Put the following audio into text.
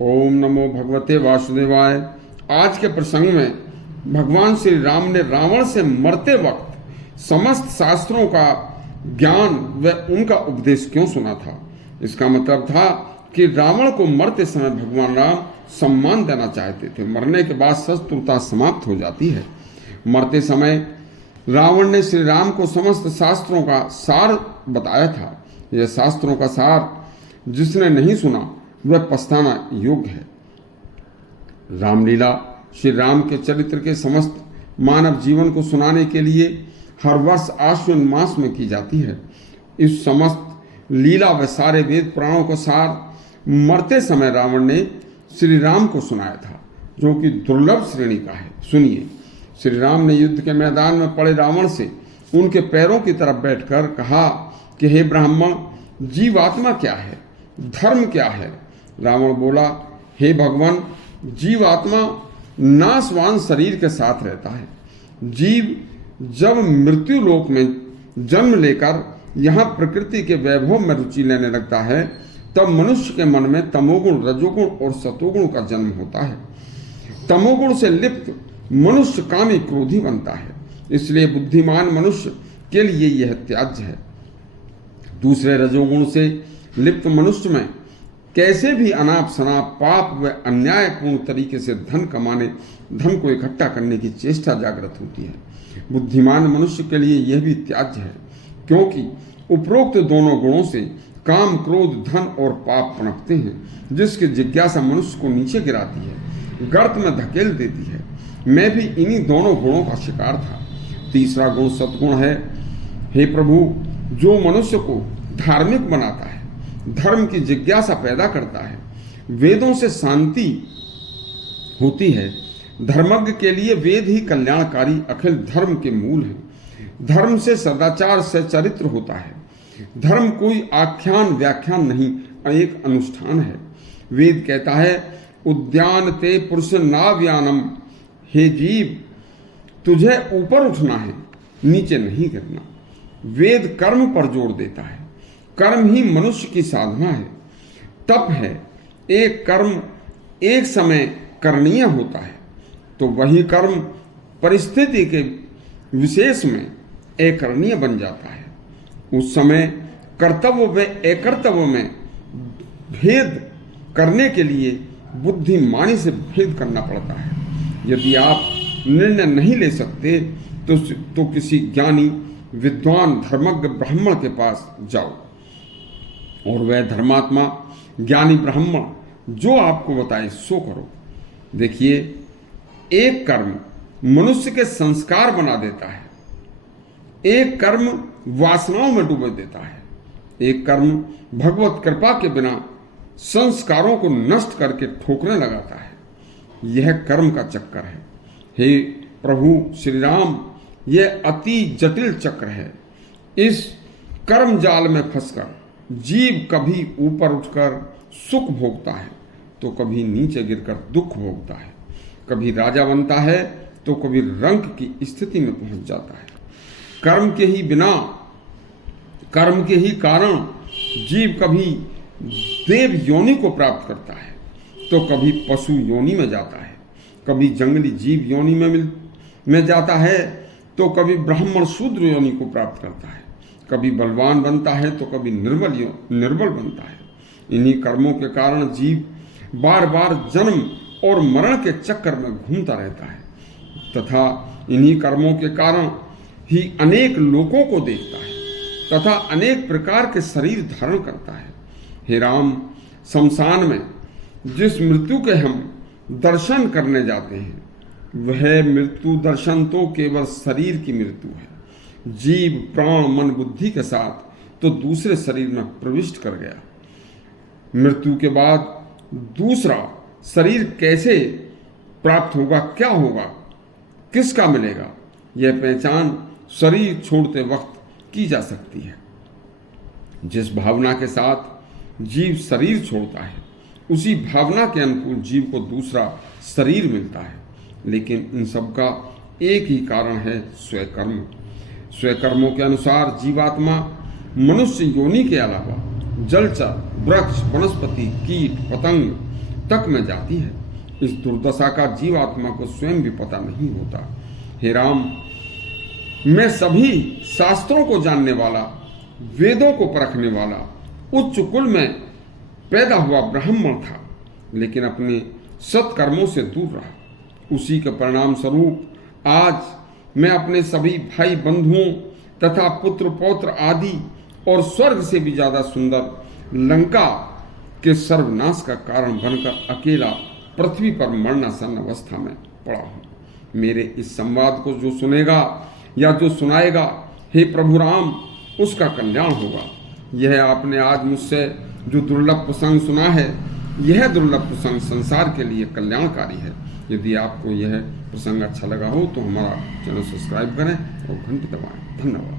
ओम नमो भगवते वासुदेवाय। आज के प्रसंग में भगवान श्री राम ने रावण से मरते वक्त समस्त शास्त्रों का ज्ञान व उनका उपदेश क्यों सुना था। इसका मतलब था कि रावण को मरते समय भगवान राम सम्मान देना चाहते थे। मरने के बाद शत्रुता समाप्त हो जाती है। मरते समय रावण ने श्री राम को समस्त शास्त्रों का सार बताया था। यह शास्त्रों का सार जिसने नहीं सुना वह पछताना योग्य है। रामलीला श्री राम के चरित्र के समस्त मानव जीवन को सुनाने के लिए हर वर्ष आश्विन मास में की जाती है। इस समस्त लीला व सारे वेद पुराणों का सार मरते समय रावण ने श्री राम को सुनाया था, जो कि दुर्लभ श्रेणी का है। सुनिए, श्री राम ने युद्ध के मैदान में पड़े रावण से उनके पैरों की तरफ बैठकर कहा कि हे ब्राह्मण, जीवात्मा क्या है, धर्म क्या है। रावण बोला, हे भगवान, जीवात्मा नाशवान शरीर के साथ रहता है। जीव जब मृत्यु लोक में जन्म लेकर यहाँ प्रकृति के वैभव में रुचि लेने लगता है, तब मनुष्य के मन में तमोगुण, रजोगुण और सतोगुण का जन्म होता है। तमोगुण से लिप्त मनुष्य कामी क्रोधी बनता है। इसलिए बुद्धिमान मनुष्य के लिए यह त्याज्य है। दूसरे रजोगुण से लिप्त मनुष्य में कैसे भी अनाप शनाप पाप व अन्यायपूर्ण तरीके से धन कमाने, धन को इकट्ठा करने की चेष्टा जागृत होती है। बुद्धिमान मनुष्य के लिए यह भी त्याज्य है, क्योंकि उपरोक्त दोनों गुणों से काम, क्रोध, धन और पाप पनपते हैं, जिसकी जिज्ञासा मनुष्य को नीचे गिराती है, गर्त में धकेल देती है। मैं भी इन्हीं दोनों गुणों का शिकार था। तीसरा गुण सद्गुण है। हे प्रभु, जो मनुष्य को धार्मिक बनाता है, धर्म की जिज्ञासा पैदा करता है, वेदों से शांति होती है। धर्मज्ञ के लिए वेद ही कल्याणकारी अखिल धर्म के मूल है। धर्म से सदाचार से चरित्र होता है। धर्म कोई आख्यान व्याख्यान नहीं, एक अनुष्ठान है। वेद कहता है, उद्यान ते पुरुष नाव्यानम। हे जीव, तुझे ऊपर उठना है, नीचे नहीं गिरना। वेद कर्म पर जोर देता है। कर्म ही मनुष्य की साधना है, तप है। एक कर्म एक समय करणीय होता है, तो वही कर्म परिस्थिति के विशेष में अकरणीय बन जाता है। उस समय कर्तव्य व अकर्तव्य में भेद करने के लिए बुद्धिमानी से भेद करना पड़ता है। यदि आप निर्णय नहीं ले सकते तो किसी ज्ञानी, विद्वान, धर्मज्ञ ब्राह्मण के पास जाओ, और वह धर्मात्मा ज्ञानी ब्राह्मण जो आपको बताए सो करो। देखिए, एक कर्म मनुष्य के संस्कार बना देता है, एक कर्म वासनाओं में डूबे देता है, एक कर्म भगवत कृपा के बिना संस्कारों को नष्ट करके ठोकने लगाता है। यह कर्म का चक्कर है। हे प्रभु श्री राम, यह अति जटिल चक्र है। इस कर्म जाल में फंसकर जीव कभी ऊपर उठकर सुख भोगता है, तो कभी नीचे गिरकर दुख भोगता है। कभी राजा बनता है, तो कभी रंक की स्थिति में पहुंच जाता है। कर्म के ही कारण जीव कभी देव योनि को प्राप्त करता है, तो कभी पशु योनि में जाता है, कभी जंगली जीव योनि में जाता है, तो कभी ब्राह्मण शूद्र योनि को प्राप्त करता है। कभी बलवान बनता है, तो कभी निर्बल बनता है। इन्हीं कर्मों के कारण जीव बार बार जन्म और मरण के चक्कर में घूमता रहता है, तथा इन्हीं कर्मों के कारण ही अनेक लोगों को देखता है तथा अनेक प्रकार के शरीर धारण करता है। हे राम, शमशान में जिस मृत्यु के हम दर्शन करने जाते हैं, वह मृत्यु दर्शन तो केवल शरीर की मृत्यु है। जीव प्राण मन बुद्धि के साथ तो दूसरे शरीर में प्रविष्ट कर गया। मृत्यु के बाद दूसरा शरीर कैसे प्राप्त होगा, क्या होगा, किसका मिलेगा, यह पहचान शरीर छोड़ते वक्त की जा सकती है। जिस भावना के साथ जीव शरीर छोड़ता है, उसी भावना के अनुकूल जीव को दूसरा शरीर मिलता है। लेकिन इन सब का एक ही कारण है, स्वयं। स्वकर्मों के अनुसार जीवात्मा मनुष्य योनि के अलावा जलचर, वृक्ष, वनस्पति, कीट, पतंग, तक में जाती है। इस दुर्दशा का जीवात्मा को स्वयं भी पता नहीं होता। हे राम, मैं सभी शास्त्रों को जानने वाला, वेदों को परखने वाला, उच्च कुल में पैदा हुआ ब्राह्मण था, लेकिन अपने सत्कर्मों से दूर रहा। उसी के परिणाम स्वरूप आज मैं अपने सभी भाई बंधुओं तथा पुत्र पौत्र आदि और स्वर्ग से भी ज्यादा सुंदर लंका के सर्वनाश का कारण बनकर अकेला पृथ्वी पर मरणासन अवस्था में पड़ा हूं। मेरे इस संवाद को जो सुनेगा या जो सुनाएगा, हे प्रभु राम, उसका कल्याण होगा। यह आपने आज मुझसे जो दुर्लभ प्रसंग सुना है, यह दुर्लभ प्रसंग संसार के लिए कल्याणकारी है। यदि आपको यह प्रसंग अच्छा लगा हो तो हमारा चैनल सब्सक्राइब करें और घंटी दबाएं। धन्यवाद।